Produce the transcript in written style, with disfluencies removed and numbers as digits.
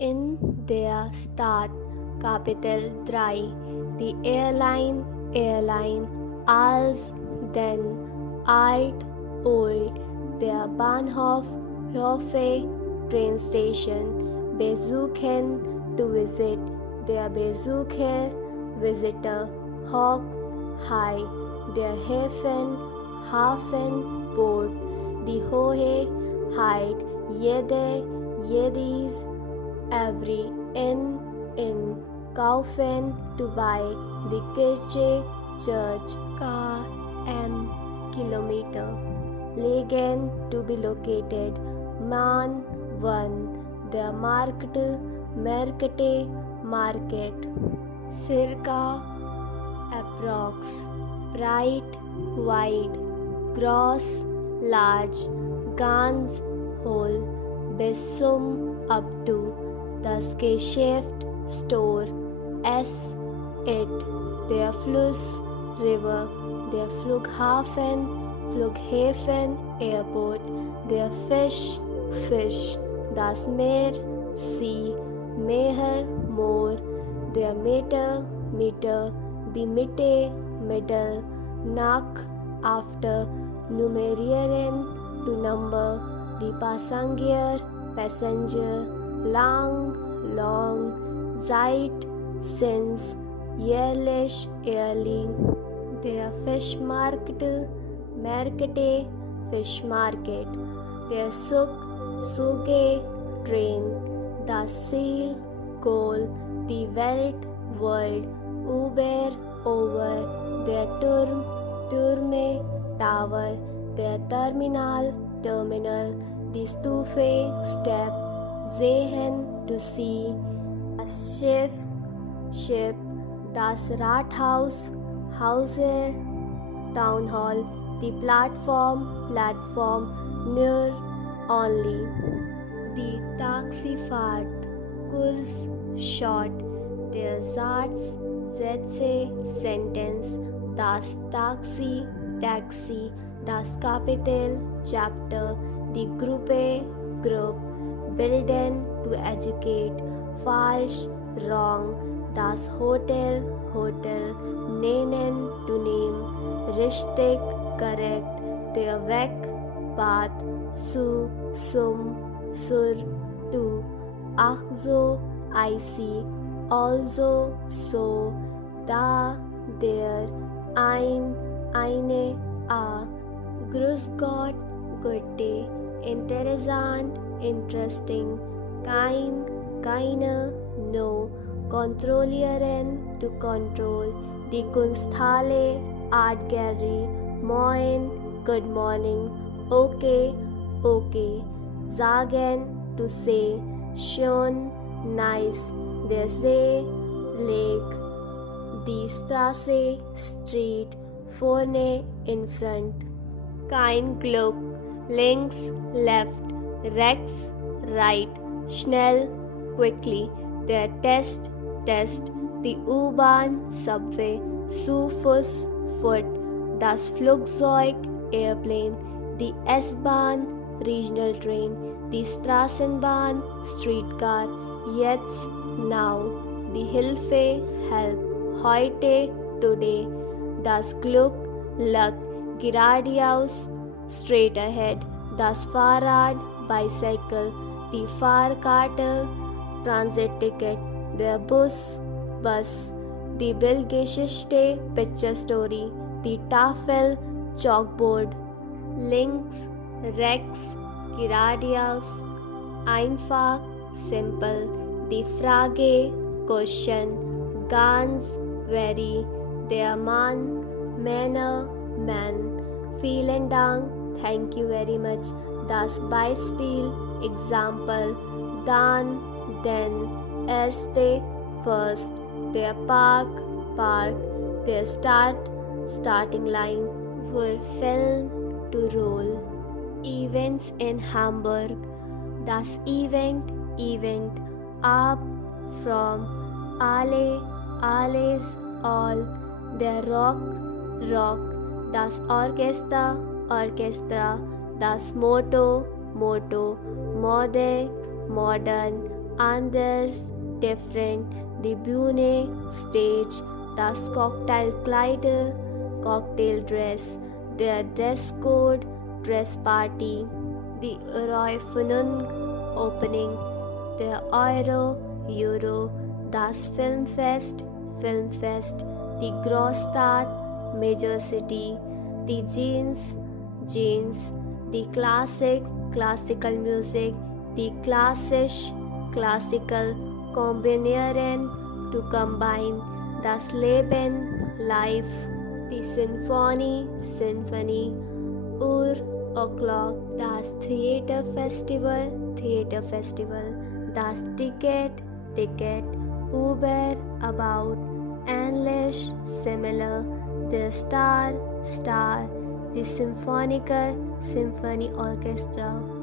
in their start, Capital 3, the Airline, als, then, alt, old, der Bahnhof, Hofe, train station, besuchen, to visit, der Besucher, visitor, hoch, high, der Hafen, port, die Hohe, height, jedes, every, in, kaufen, to buy, the Kirche, church, kilometer, legen, to be located, man, one, the market, market, circa, approx, bright, wide, gross, large, ganz, whole, bis up to, das Geschäft, store, es, it, der Fluss, river, der Flughafen, airport, der Fish, das Meer, sea, Meer, more, der Meter, die Mitte, middle, nach, after, nummerieren, to number, die passenger, lang, long, seit, since, jährlich, yearly, der Fischmarkt, Märkte, fish market, der Suche, train, das Ziel, goal, die Welt, world, over, der Turme, tower, der Terminal, die Stufe, step, sehen, to see, das Schiff, das Rathaus, Hauser, town hall, the platform, near, only, die Taxifahrt, Kurs, short, der Satz, Sätze, sentence, das Taxi, das Kapitel, chapter, die Gruppe, group, bilden, to educate, falsch, wrong, das Hotel, nennen, to name, richtig, correct, der Weg, path, sur, to, ach so, I see, also, so, da, there, eine, a, grüß Gott, good day, interessant, interesting, keine, no, kontrollieren, to control, die Kunsthalle, art gallery, moin, good morning, okay, sagen, to say, schön, nice, der See, lake, die Straße, street, vorne, in front, kein Glück, links, left, rechts, right, schnell, quickly, der Test, die U-Bahn, subway, zu Fuß, foot, das Flugzeug, airplane, die S-Bahn, regional train, die Straßenbahn, streetcar, jetzt, now, die Hilfe, help, heute, today, das Glück, luck, geradeaus, straight ahead, das Fahrrad, bicycle, die Fahrkarte, transit ticket, der Bus, die Bildgeschichte, picture story, die Tafel, chalkboard, links, rechts, geradeaus, einfach, simple, die Frage, question, ganz, very, der Mann, Männer, man, vielen Dank, thank you very much, das Beispiel, example, dann, then, erste, first, der Park, der starting line, were film, to roll, events in Hamburg, das Event, up, from, alles, all, der Rock, das Orchestra, das Motto, mode, modern, anders, different, die Bühne, stage, das Cocktailkleid, cocktail dress, der Dresscode, dress party, die Eröffnung, opening, der Euro, das Filmfest, die Großstadt, major city, die Jeans, die classical music, die classical, kombinieren, to combine, das Leben, life, die Symphony, o'clock, das theater festival, das Ticket, Uber, about, endless, similar, the star, the symphony orchestra.